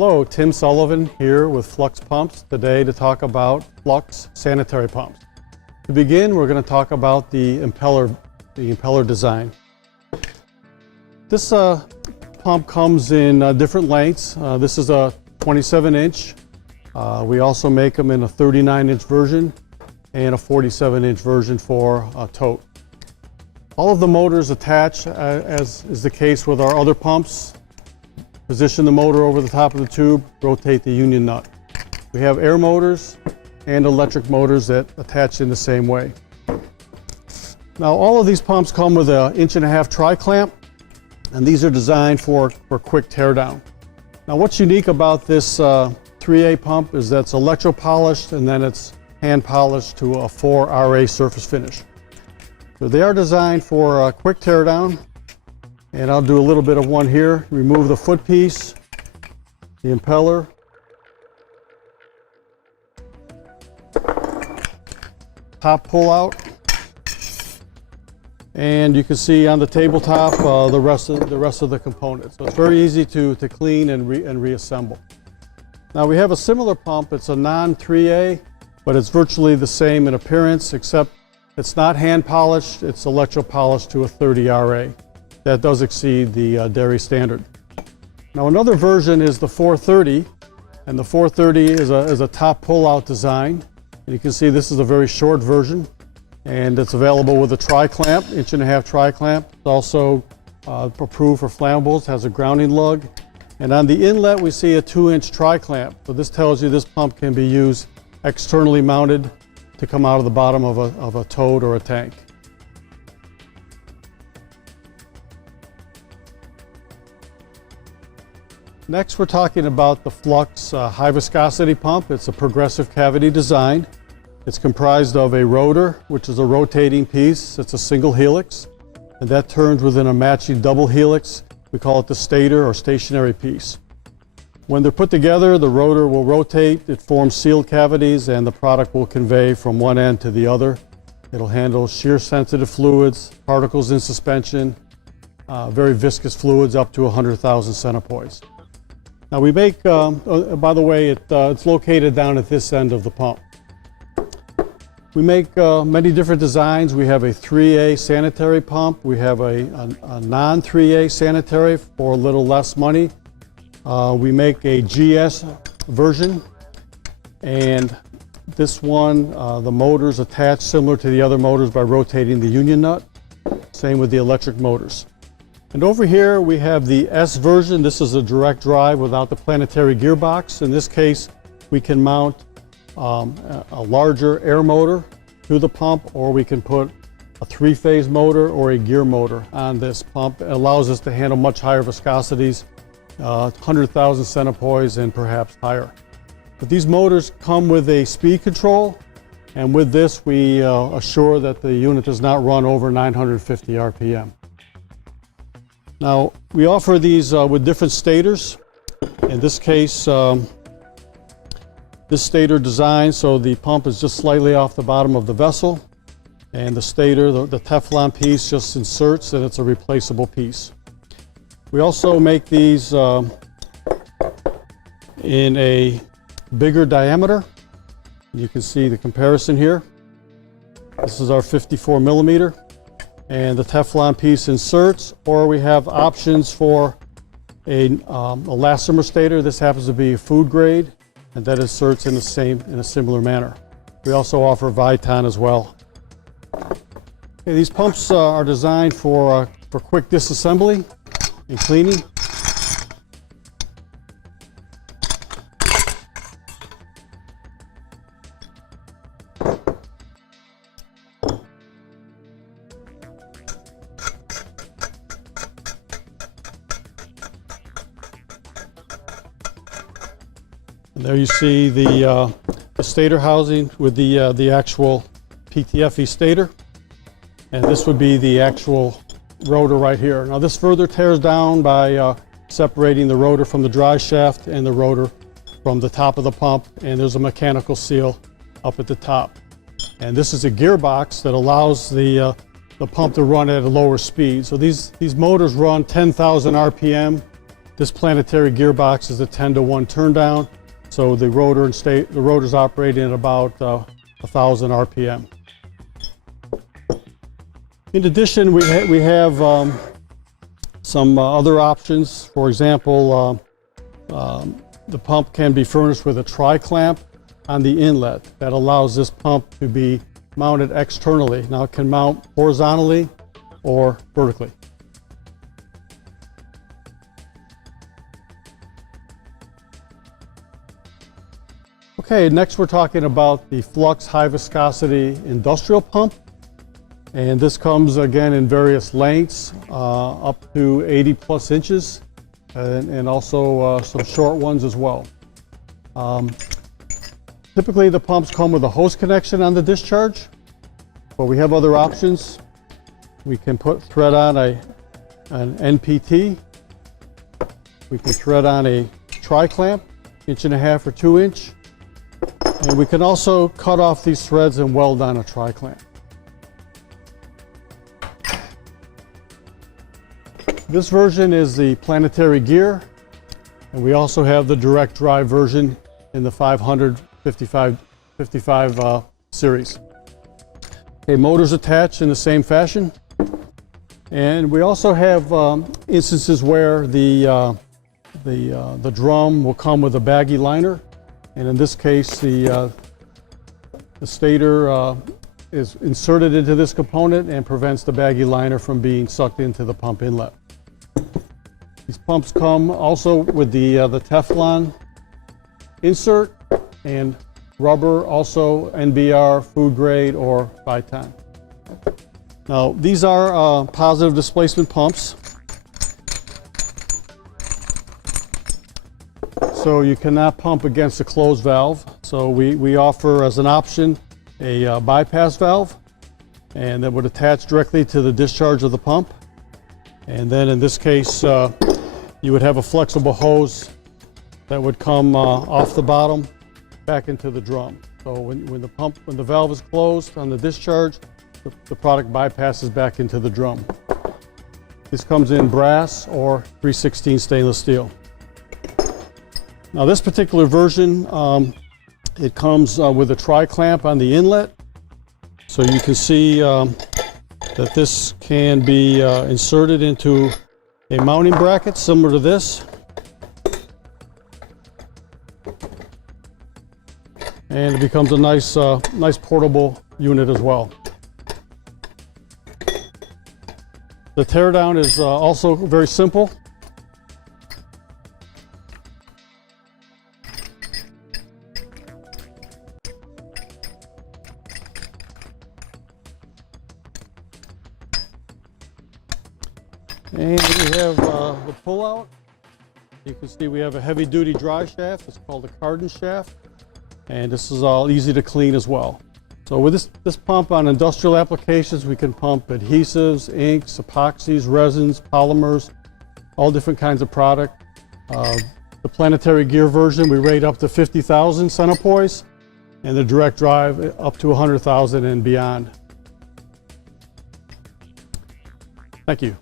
Hello, Tim Sullivan here with FLUX Pumps today to talk about FLUX sanitary pumps. To begin, we're going to talk about the impeller design. This pump comes in different lengths. This is a 27-inch. We also make them in a 39-inch version and a 47-inch version for a tote. All of the motors attach, as is the case with our other pumps. Position the motor over the top of the tube, rotate the union nut. We have air motors and electric motors that attach in the same way. Now all of these pumps come with an 1.5 inch tri-clamp, and these are designed for quick teardown. Now what's unique about this 3A pump is that it's electro-polished and then it's hand-polished to a 4RA surface finish. So they are designed for a quick teardown. And I'll do a little bit of one here. Remove the foot piece, the impeller, top pull out, and you can see on the tabletop the rest of the components. So it's very easy to clean and reassemble. Now we have a similar pump. It's a non-3A, but it's virtually the same in appearance, except it's not hand polished. It's electro polished to a 30RA. That does exceed the dairy standard. Now another version is the 430, and the 430 is a top pull-out design. And you can see this is a very short version, and it's available with a tri-clamp, 1.5 inch tri-clamp. It's also approved for flammables, has a grounding lug. And on the inlet we see a 2-inch tri-clamp. So this tells you this pump can be used externally mounted to come out of the bottom of a tote or a tank. Next, we're talking about the FLUX high viscosity pump. It's a progressive cavity design. It's comprised of a rotor, which is a rotating piece. It's a single helix, and that turns within a matching double helix. We call it the stator or stationary piece. When they're put together, the rotor will rotate, it forms sealed cavities, and the product will convey from one end to the other. It'll handle shear sensitive fluids, particles in suspension, very viscous fluids up to 100,000 centipoise. Now we make, by the way, it's located down at this end of the pump. We make many different designs. We have a 3A sanitary pump. We have a non-3A sanitary for a little less money. We make a GS version, and this one, the motor's attached similar to the other motors by rotating the union nut. Same with the electric motors. And over here we have the S version. This is a direct drive without the planetary gearbox. In this case, we can mount a larger air motor to the pump, or we can put a 3-phase motor or a gear motor on this pump. It allows us to handle much higher viscosities, 100,000 centipoise and perhaps higher. But these motors come with a speed control, and with this we assure that the unit does not run over 950 RPM. Now, we offer these with different stators. In this case, this stator design, so the pump is just slightly off the bottom of the vessel, and the stator, the Teflon piece, just inserts, and it's a replaceable piece. We also make these in a bigger diameter. You can see the comparison here. This is our 54 millimeter. And the Teflon piece inserts, or we have options for a elastomer stator. This happens to be food grade, and that inserts in a similar manner. We also offer Viton as well. Okay, these pumps are designed for quick disassembly and cleaning. And there you see the stator housing with the actual PTFE stator, and this would be the actual rotor right here. Now this further tears down by separating the rotor from the drive shaft and the rotor from the top of the pump, and there's a mechanical seal up at the top. And this is a gearbox that allows the pump to run at a lower speed. So these motors run 10,000 RPM This planetary gearbox is a 10-to-1 turn down, so the rotor's operating at about 1,000 RPM. In addition, we have some other options. For example, the pump can be furnished with a tri-clamp on the inlet that allows this pump to be mounted externally. Now it can mount horizontally or vertically. Okay, next we're talking about the FLUX high viscosity industrial pump. And this comes again in various lengths, up to 80 plus inches, and also some short ones as well. Typically the pumps come with a hose connection on the discharge, but we have other options. We can thread on an NPT. We can thread on a tri-clamp, 1.5 or 2 inch. And we can also cut off these threads and weld on a tri-clamp. This version is the planetary gear, and we also have the direct drive version in the 555 series. Okay, motors attached in the same fashion, and we also have instances where the drum will come with a baggy liner, and in this case the stator is inserted into this component and prevents the baggy liner from being sucked into the pump inlet. These pumps come also with the Teflon insert and rubber, also NBR, food grade, or Viton. Now these are positive displacement pumps. So you cannot pump against a closed valve. So we offer as an option a bypass valve, and that would attach directly to the discharge of the pump. And then in this case, you would have a flexible hose that would come off the bottom back into the drum. So when the valve is closed on the discharge, the product bypasses back into the drum. This comes in brass or 316 stainless steel. Now this particular version, it comes with a tri-clamp on the inlet. So you can see that this can be inserted into a mounting bracket similar to this. And it becomes a nice portable unit as well. The teardown is also very simple. And we have the pull-out. You can see we have a heavy-duty dry shaft. It's called a cardan shaft. And this is all easy to clean as well. So with this pump on industrial applications, we can pump adhesives, inks, epoxies, resins, polymers, all different kinds of product. The planetary gear version, we rate up to 50,000 centipoise, and the direct drive up to 100,000 and beyond. Thank you.